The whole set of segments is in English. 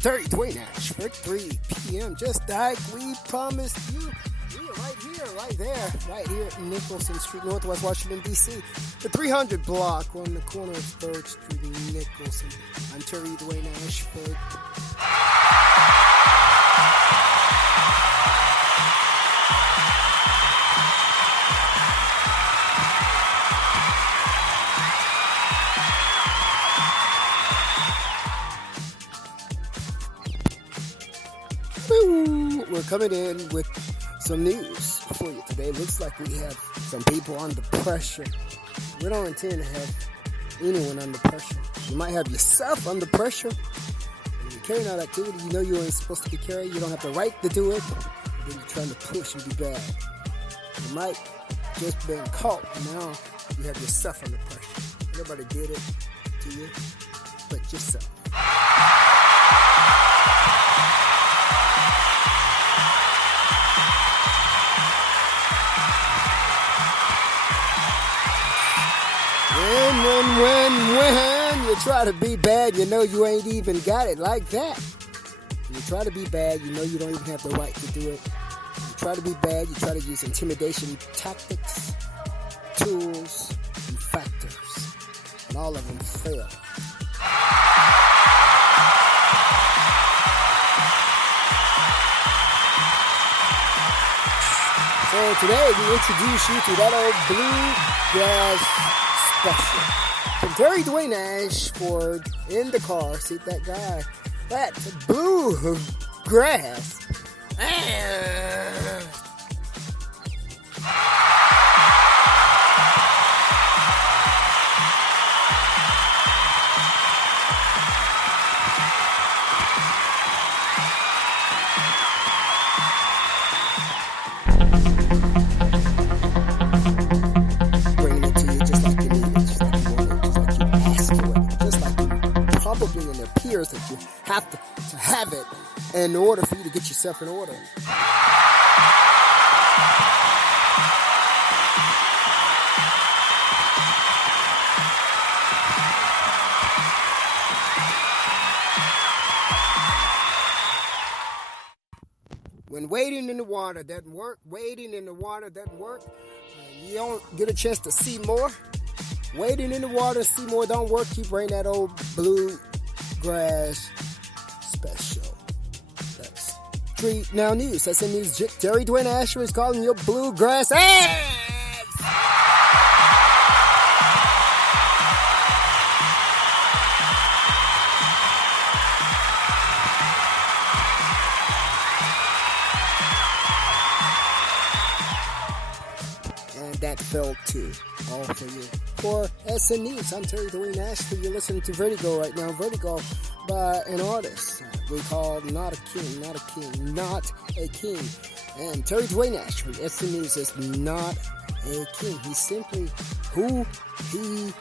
Terry-Dwayne-Ashford, 3 p.m. Just like we promised you. We are right here, right there, right here in Nicholson Street, Northwest Washington, D.C. The 300 block on the corner of 3rd Street in Nicholson. I'm Terry-Dwayne-Ashford. We're coming in with some news for you today. Looks like we have some people under pressure. We don't intend to have anyone under pressure. You might have yourself under pressure. When you're carrying out activity you know you ain't supposed to be carrying, you don't have the right to do it, then you're trying to push and be bad. You might just been caught. Now you have yourself under pressure. Nobody did it to you but yourself. When you try to be bad, you know you ain't even got it like that. When you try to be bad, you know you don't even have the right to do it. When you try to be bad, you try to use intimidation tactics, tools, and factors. And all of them fail. So today we introduce you to that old bluegrass special. From Terry-Dwayne-Ashford, Indacarseat, that guy, that bluegrass. Bringing it to you just like you need it, just like you want it, just like you ask for it, just like you probably and it appears that you have to have it in order for you to get yourself in order. When wading in the water doesn't work, you don't get a chance to see more. Wading in the water, see more don't work. You bring that old bluegrass special. That's StreetNOW News. That's SNnews. Terry-Dwayne-Ashford is calling your bluegrass ass. That fell too. All for you. For SNnews, I'm Terry-Dwayne-Ashford. You're listening to Vertigo right now. Vertigo by an artist we call Not a King. And Terry-Dwayne-Ashford, SNnews, is not a king. He's simply who he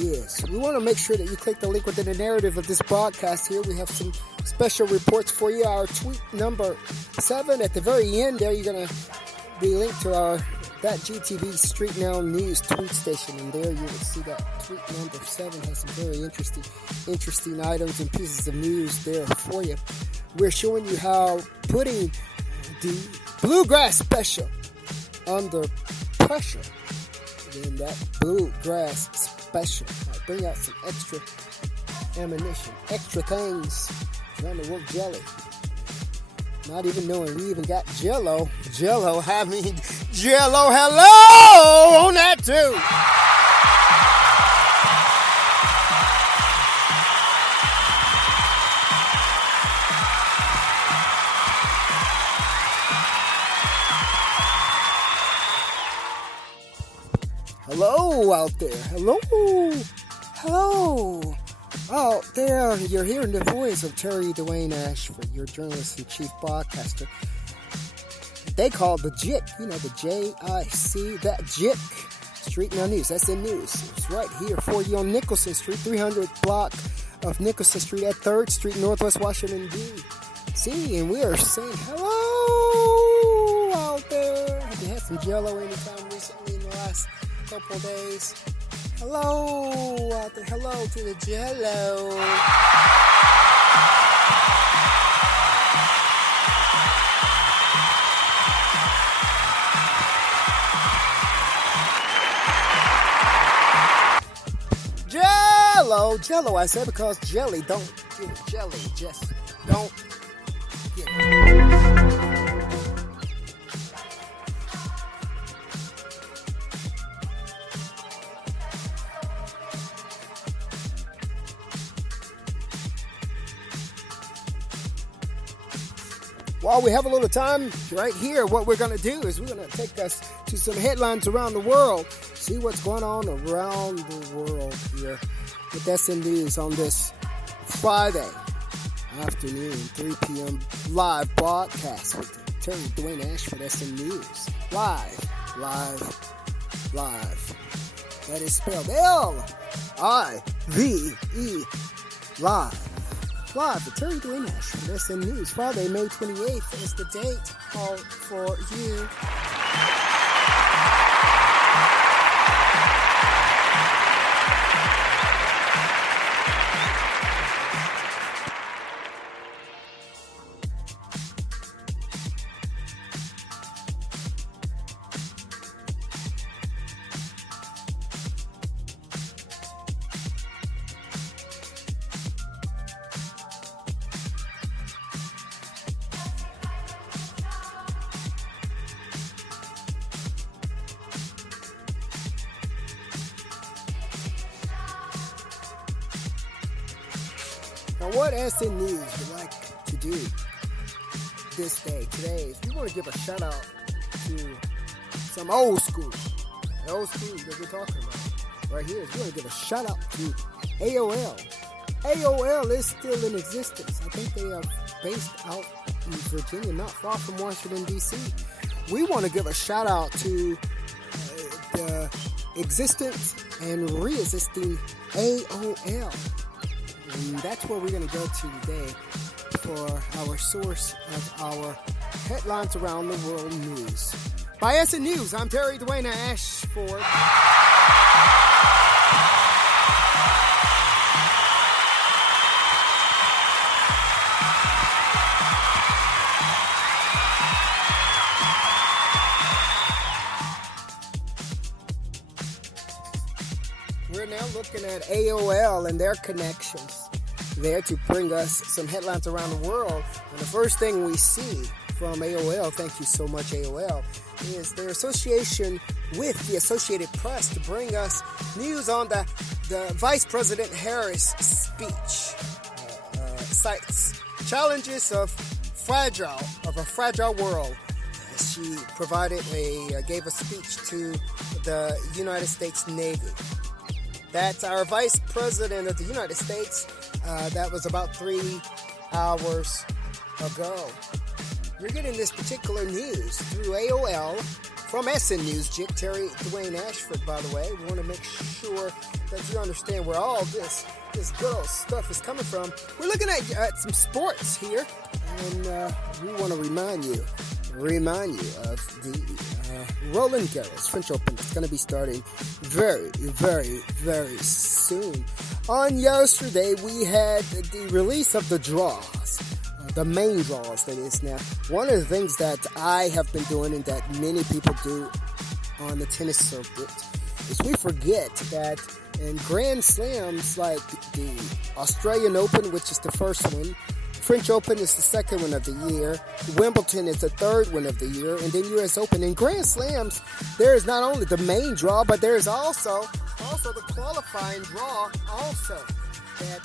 is. We want to make sure that you click the link within the narrative of this broadcast here. We have some special reports for you. Our tweet number 7 at the very end there, you're going to be linked to our DatgeeTVStreetNOW news tweet station, and there you will see that tweet number 7 has some very interesting items and pieces of news there for you. We're showing you how putting the bluegrass special under pressure. Then that bluegrass special might bring out some extra ammunition, extra things trying to work jelly. Not even knowing we even got Jello, hello on that too. Hello out there, hello. Out there, you're hearing the voice of Terry-Dwayne-Ashford, your journalist and chief broadcaster. They call the JIC, the J-I-C, that JIC, StreetNOW News, SNnews. It's right here for you on Nicholson Street, 300 block of Nicholson Street at 3rd Street, Northwest Washington, D.C. And we are saying hello out there. Have you had some Jello anytime recently in the last couple of days? Hello out there. Hello to the Jello. Jello, I said, because jelly don't get it. Jelly just don't get it. While we have a little time right here, what we're going to do is we're going to take us to some headlines around the world, see what's going on around the world here with SNnews on this Friday afternoon, 3 p.m. live broadcast with terry-dwayne-ashford, SNnews. Live. That is spelled L-I-V-E, live. Live with terry-dwayne-ashford, SNnews. Friday, May 28th is the date all for you. Now, what SNnews would like to do this day, today, is we want to give a shout out to some old school. The old school that we're talking about right here is we want to give a shout out to AOL. AOL is still in existence. I think they are based out in Virginia, not far from Washington, D.C. We want to give a shout out to the existence and re-existing AOL. And that's where we're going to go to today for our source of our headlines around the world news. By SNnews, I'm terry-dwayne-ashford. We're now looking at AOL and their connections there to bring us some headlines around the world. And the first thing we see from AOL, thank you so much AOL, is their association with the Associated Press to bring us news on the Vice President Harris speech. Cites challenges of a fragile world. She gave a speech to the United States Navy. That's our Vice President of the United States. That was about 3 hours ago. We're getting this particular news through AOL from SNnews. Terry-Dwayne-ashford, by the way. We want to make sure that you understand where all this good old stuff is coming from. We're looking at some sports here, and we want to remind you of the Roland Garros French Open that's going to be starting very, very, very soon. On yesterday, we had the release of the draws, the main draws, that is. Now, one of the things that I have been doing and that many people do on the tennis circuit is we forget that in Grand Slams like the Australian Open, which is the first one, French Open is the second one of the year, Wimbledon is the third one of the year, and then U.S. Open. In Grand Slams, there is not only the main draw, but there is also the qualifying draw also that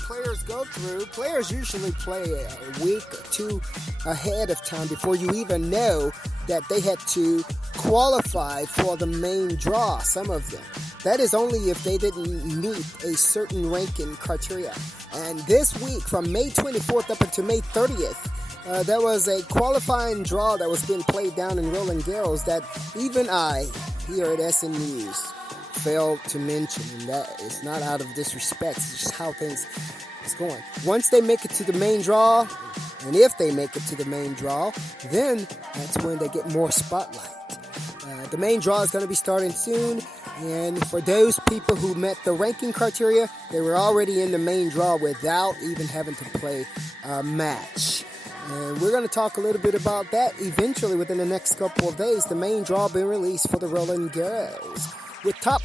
players go through. Players usually play a week or two ahead of time before you even know that they had to qualify for the main draw, some of them. That is only if they didn't meet a certain ranking criteria. And this week, from May 24th up until May 30th, there was a qualifying draw that was being played down in Roland Garros that even I, here at SNnews, failed to mention. And that is not out of disrespect. It's just how things is going. Once they make it to the main draw, and if they make it to the main draw, then that's when they get more spotlight. The main draw is going to be starting soon. And for those people who met the ranking criteria, they were already in the main draw without even having to play a match. And we're going to talk a little bit about that eventually within the next couple of days. The main draw being released for the Roland Garros, with top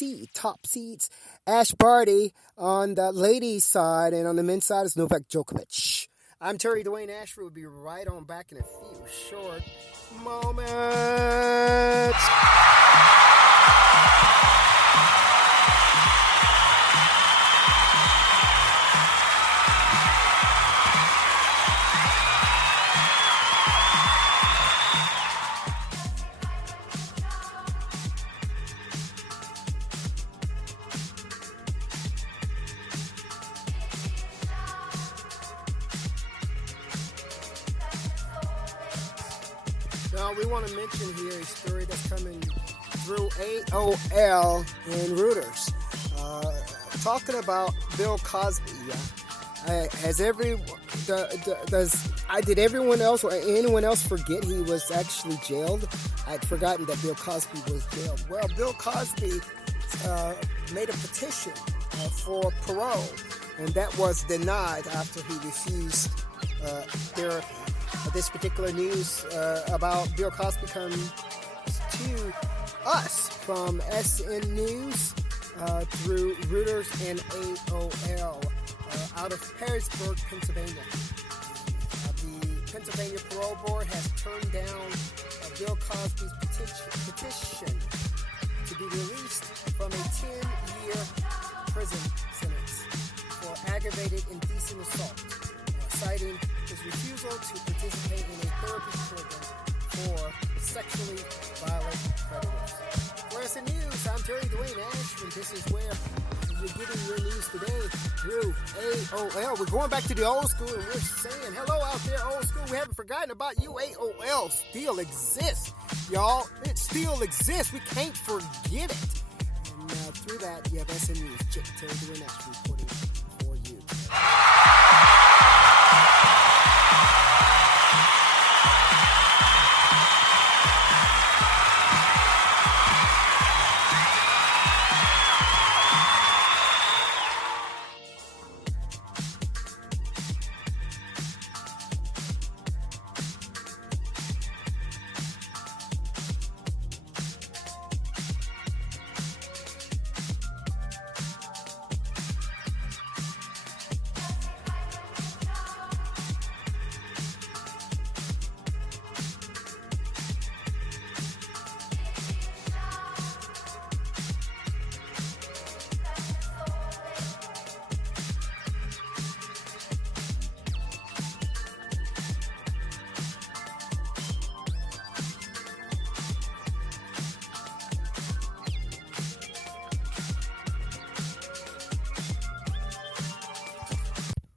seed, top seeds. Ash Barty on the ladies' side, and on the men's side is Novak Djokovic. I'm Terry-Dwayne-Ashford. We'll be right on back in a few short moments. Now, we want to mention here a story that's coming through AOL and Reuters, talking about Bill Cosby. Did everyone else or anyone else forget he was actually jailed? I'd forgotten that Bill Cosby was jailed. Well, Bill Cosby made a petition for parole, and that was denied after he refused therapy. This particular news about Bill Cosby comes to us from SNnews through Reuters and AOL out of Harrisburg, Pennsylvania. The Pennsylvania Parole Board has turned down Bill Cosby's petition to be released from a 10-year prison sentence for aggravated indecent assault, citing his refusal to participate in a therapy program for sexually violent predators. For SNnews, I'm Terry-Dwayne-Ashford. This is where you're getting your news today through AOL. We're going back to the old school, and we're saying hello out there, old school. We haven't forgotten about you. AOL still exists, y'all. It still exists. We can't forget it. And through that, you have SNnews. Terry-Dwayne-Ashford reporting for you.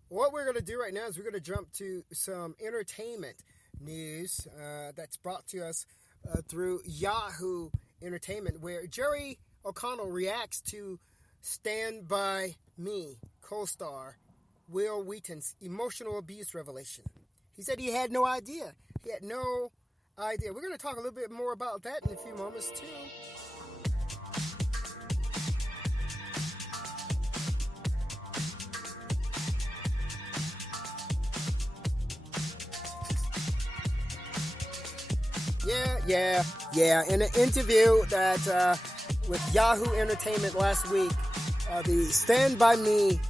What we're going to do right now is we're going to jump to some entertainment news that's brought to us through Yahoo Entertainment, where Jerry O'Connell reacts to Stand By Me co-star Wil Wheaton's emotional abuse revelation. He said he had no idea. He had no idea. We're going to talk a little bit more about that in a few moments, too. Yeah. In an interview that with Yahoo Entertainment last week, the Stand By Me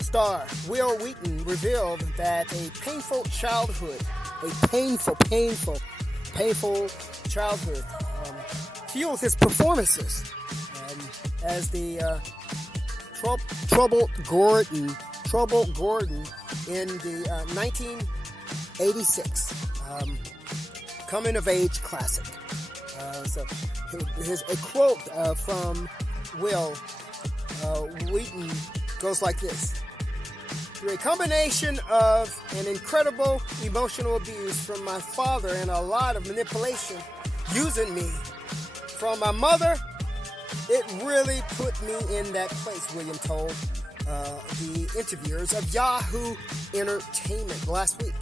star Wil Wheaton revealed that a painful childhood fueled his performances as the Trouble Gordon in the 1986 coming of age classic. So here's a quote from Wil Wheaton goes like this: "Through a combination of an incredible emotional abuse from my father and a lot of manipulation using me from my mother, it really put me in that place," William told the interviewers of Yahoo Entertainment last week.